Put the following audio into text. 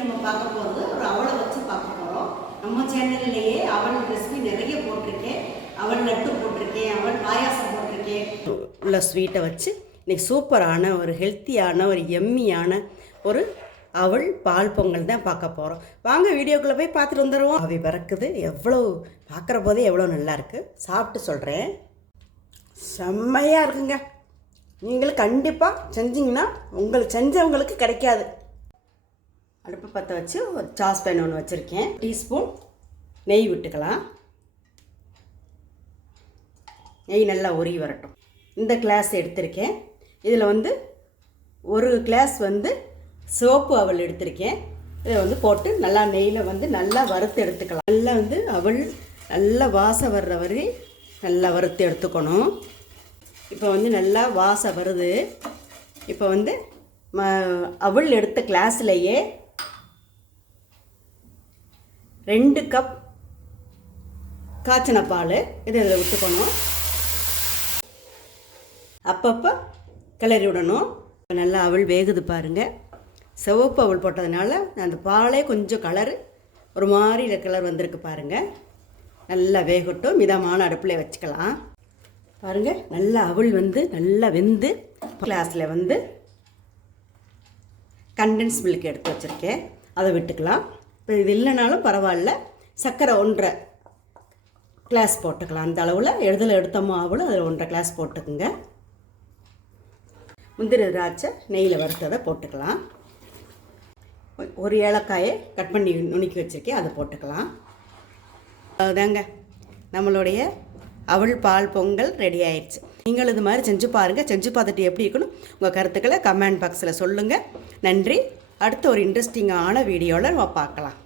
நம்ம பார்க்க போகிறது ஒரு அவலை வச்சு பார்க்க போகிறோம். நம்ம சேனல்லையே அவல் ரெசிபி நிறைய போட்டிருக்கேன். அவல் லட்டு போட்டிருக்கேன், அவல் பாயாசம் போட்டிருக்கேன். உள்ள ஸ்வீட்டை வச்சு இன்றைக்கி சூப்பரான ஒரு ஹெல்த்தியான ஒரு எம்மியான ஒரு அவல் பால் பொங்கல் தான் பார்க்க போகிறோம். வாங்க வீடியோக்குள்ளே போய் பார்த்துட்டு வந்துடுவோம். அவை பறக்குது, எவ்வளோ பார்க்குற போதே எவ்வளோ நல்லாயிருக்கு. சாப்பிட்டு சொல்கிறேன், செம்மையாக இருக்குங்க. நீங்களும் கண்டிப்பாக செஞ்சிங்கன்னா உங்களுக்கு செஞ்சவங்களுக்கு கிடைக்காது. அடுப்பு பற்ற வச்சு ஒரு சாஸ்பேன் ஒன்று வச்சுருக்கேன். டீஸ்பூன் நெய் விட்டுக்கலாம். நெய் நல்லா உருகி வரட்டும். இந்த கிளாஸ் எடுத்திருக்கேன். இதில் வந்து ஒரு கிளாஸ் வந்து சிவப்பு அவல் எடுத்திருக்கேன். இதை வந்து போட்டு நல்லா நெய்யில் வந்து நல்லா வறுத்து எடுத்துக்கலாம். நல்லா வந்து அவல் நல்லா வாசம் வர்ற வரை நல்லா வறுத்து எடுத்துக்கணும். இப்போ வந்து நல்லா வாசம் வருது. இப்போ வந்து அவல் எடுத்த கிளாஸ்லேயே 2 கப் காய்ச்சின பால் இதை விட்டுக்கணும். அப்பப்போ கிளறி விடணும். நல்லா அவல் வேகுது பாருங்கள். சிவப்பு அவல் போட்டதுனால அந்த பாலே கொஞ்சம் கலரு ஒரு மாதிரி கலர் வந்திருக்கு பாருங்கள். நல்லா வேகட்டும். மிதமான அடுப்பில் வச்சுக்கலாம். பாருங்கள், நல்லா அவல் வந்து நல்லா வெந்து கிளாஸில் வந்து கண்டென்ஸ் மில்க் எடுத்து வச்சுருக்கேன். அதை விட்டுக்கலாம். இப்போ இது இல்லைனாலும் பரவாயில்ல, சர்க்கரை 1.5 கிளாஸ் போட்டுக்கலாம். அந்த அளவில் எடுத்தோமோ அவளும் அதில் 1.5 கிளாஸ் போட்டுக்குங்க. முந்திரி திராட்சை நெய்யில் வறுத்ததை போட்டுக்கலாம். ஒரு ஏலக்காயை கட் பண்ணி நுணுக்கி வச்சுருக்கேன், அதை போட்டுக்கலாம். அதுதாங்க நம்மளுடைய அவல் பால் பொங்கல் ரெடி ஆயிடுச்சு. நீங்களும் இது மாதிரி செஞ்சு பாருங்கள். செஞ்சு பார்த்துட்டு எப்படி இருக்குன்னு உங்கள் கருத்துக்களை கமெண்ட் பாக்ஸில் சொல்லுங்கள். நன்றி. அடுத்த ஒரு இன்ட்ரெஸ்டிங்கான வீடியோவில் நம்ம பார்க்கலாம்.